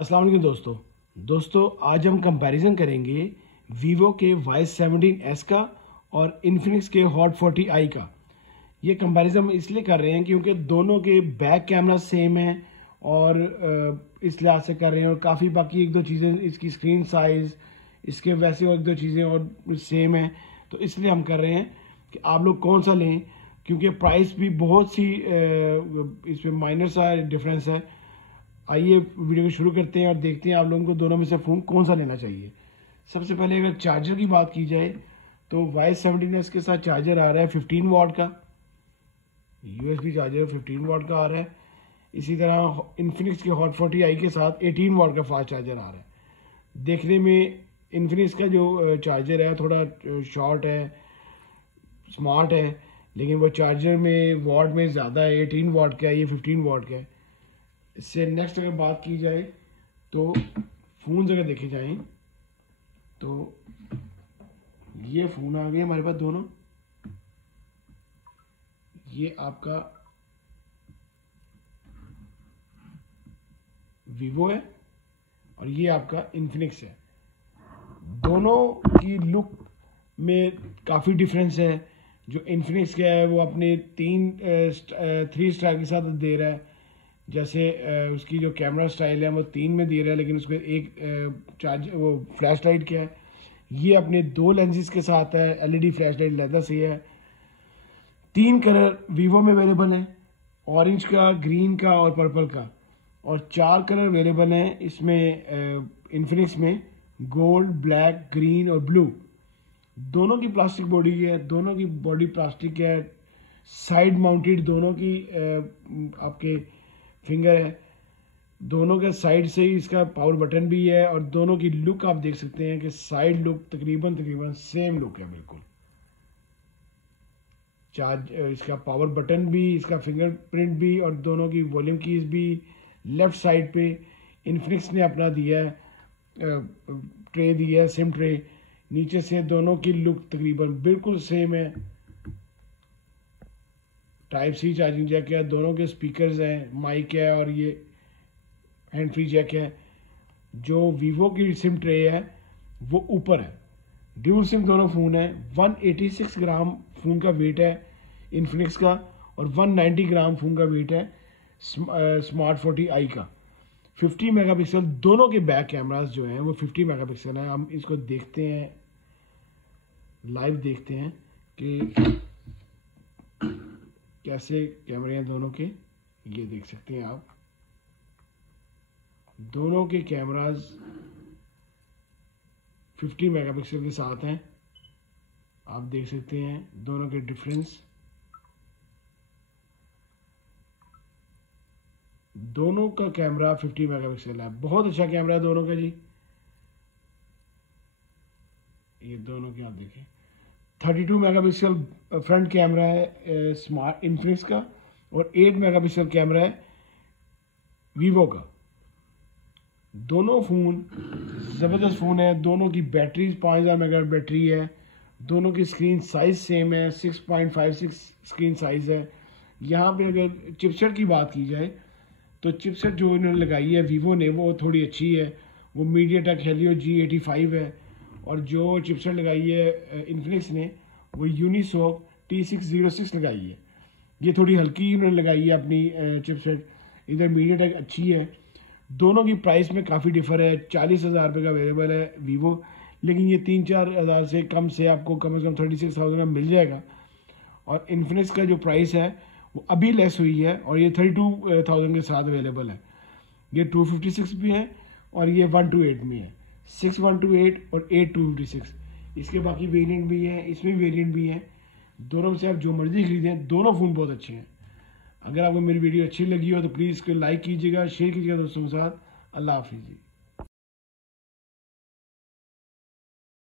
अस्सलाम वालेकुम दोस्तों आज हम कंपैरिजन करेंगे वीवो के Y17s का और इन्फिनिक्स के हॉट 40i का। ये कंपैरिजन हम इसलिए कर रहे हैं क्योंकि दोनों के बैक कैमरा सेम है और इस लिहाज से कर रहे हैं, और काफ़ी बाकी एक दो चीज़ें, इसकी स्क्रीन साइज़, इसके वैसे और एक दो चीज़ें और सेम है। तो इसलिए हम कर रहे हैं कि आप लोग कौन सा लें, क्योंकि प्राइस भी बहुत सी इसमें माइनर सा डिफरेंस है। आइए वीडियो को शुरू करते हैं और देखते हैं आप लोगों को दोनों में से फ़ोन कौन सा लेना चाहिए। सबसे पहले अगर चार्जर की बात की जाए तो Y17s के साथ चार्जर आ रहा है 15 वाट का, USB चार्जर 15 वाट का आ रहा है। इसी तरह इन्फिनिक्स के हॉट 40i के साथ 18 वाट का फास्ट चार्जर आ रहा है। देखने में इन्फिनिक्स का जो चार्जर है थोड़ा शॉर्ट है, स्मार्ट है, लेकिन वो चार्जर में वाट में ज़्यादा है, 18 वाट का है, ये 15 वाट का है। इससे नेक्स्ट अगर बात की जाए तो फ़ोन अगर देखे जाएं तो ये फ़ोन आ गए हमारे पास दोनों। ये आपका वीवो है और ये आपका इन्फिनिक्स है। दोनों की लुक में काफ़ी डिफरेंस है। जो इन्फिनिक्स का है वो अपने 3 स्टार के साथ दे रहा है, जैसे उसकी जो कैमरा स्टाइल है वो 3 में दे रहा है, लेकिन उसमें एक वो फ्लैश लाइट क्या है, ये अपने 2 लेंसेज के साथ है, LED फ्लैश लाइट लेदर से है। 3 कलर वीवो में अवेलेबल है, ऑरेंज का, ग्रीन का और पर्पल का, और 4 कलर अवेलेबल हैं इसमें इन्फिनिक्स में, गोल्ड, ब्लैक, ग्रीन और ब्लू। दोनों की प्लास्टिक बॉडी है, दोनों की बॉडी प्लास्टिक है, साइड माउंटेड दोनों की आपके फिंगर है। दोनों के साइड से ही इसका पावर बटन भी है, और दोनों की लुक आप देख सकते हैं कि साइड लुक तकरीबन सेम लुक है बिल्कुल। इसका पावर बटन भी, इसका फिंगरप्रिंट भी, और दोनों की वॉल्यूम कीज भी लेफ्ट साइड पे इन्फिनिक्स ने अपना दिया है, ट्रे दिया है, सिम ट्रे। नीचे से दोनों की लुक तकरीबन बिल्कुल सेम है। टाइप सी चार्जिंग जैक है, दोनों के स्पीकर्स हैं, माइक है, और ये हैंड फ्री जैक है। जो वीवो की सिम ट्रे है वो ऊपर है। ड्यूल सिम दोनों फ़ोन है। 186 ग्राम फ़ोन का वेट है इन्फिनिक्स का, और 190 ग्राम फ़ोन का वेट है स्मार्ट 40i का। 50 मेगापिक्सल दोनों के बैक कैमरास जो हैं वो 50 मेगापिक्सल है। हम इसको देखते हैं, लाइव देखते हैं कि कैसे कैमरे हैं दोनों के। ये देख सकते हैं आप, दोनों के कैमरास 50 मेगापिक्सल के साथ हैं। आप देख सकते हैं दोनों के डिफरेंस। दोनों का कैमरा 50 मेगापिक्सल है, बहुत अच्छा कैमरा है दोनों का जी। ये दोनों के आप देखें, 32 मेगापिक्सल फ्रंट कैमरा है स्मार्ट इन्फिनिक्स का, और 8 मेगापिक्सल कैमरा है वीवो का। दोनों फ़ोन ज़बरदस्त फ़ोन है। दोनों की बैटरी 5000 मेगा बैटरी है। दोनों की स्क्रीन साइज़ सेम है, 6.56 स्क्रीन साइज़ है। यहाँ पे अगर चिपसेट की बात की जाए तो चिपसेट जो इन्होंने लगाई है वीवो ने वो थोड़ी अच्छी है, वो मीडियाटेक हेलियो G85 है। और जो चिपसेट लगाई है इन्फिनिक्स ने वो यूनिसॉक T606 लगाई है। ये थोड़ी हल्की उन्होंने लगाई है अपनी चिपसेट। इधर मीडियाटेक अच्छी है। दोनों की प्राइस में काफ़ी डिफर है। 40,000 रुपये का अवेलेबल है वीवो, लेकिन ये 3-4 हज़ार से कम से आपको कम से कम 36,000 का मिल जाएगा। और इन्फिनिक्स का जो प्राइस है वो अभी लेस हुई है, और ये 32,000 के साथ अवेलेबल है। ये 256 भी है और ये 128 में है, 6128 और 8256। इसके बाकी वेरिएंट भी हैं, इसमें वेरिएंट भी हैं। दोनों से आप जो मर्जी खरीदें, दोनों फ़ोन बहुत अच्छे हैं। अगर आपको मेरी वीडियो अच्छी लगी हो तो प्लीज़ इसको लाइक कीजिएगा, शेयर कीजिएगा दोस्तों के साथ। अल्लाह हाफिज़ जी।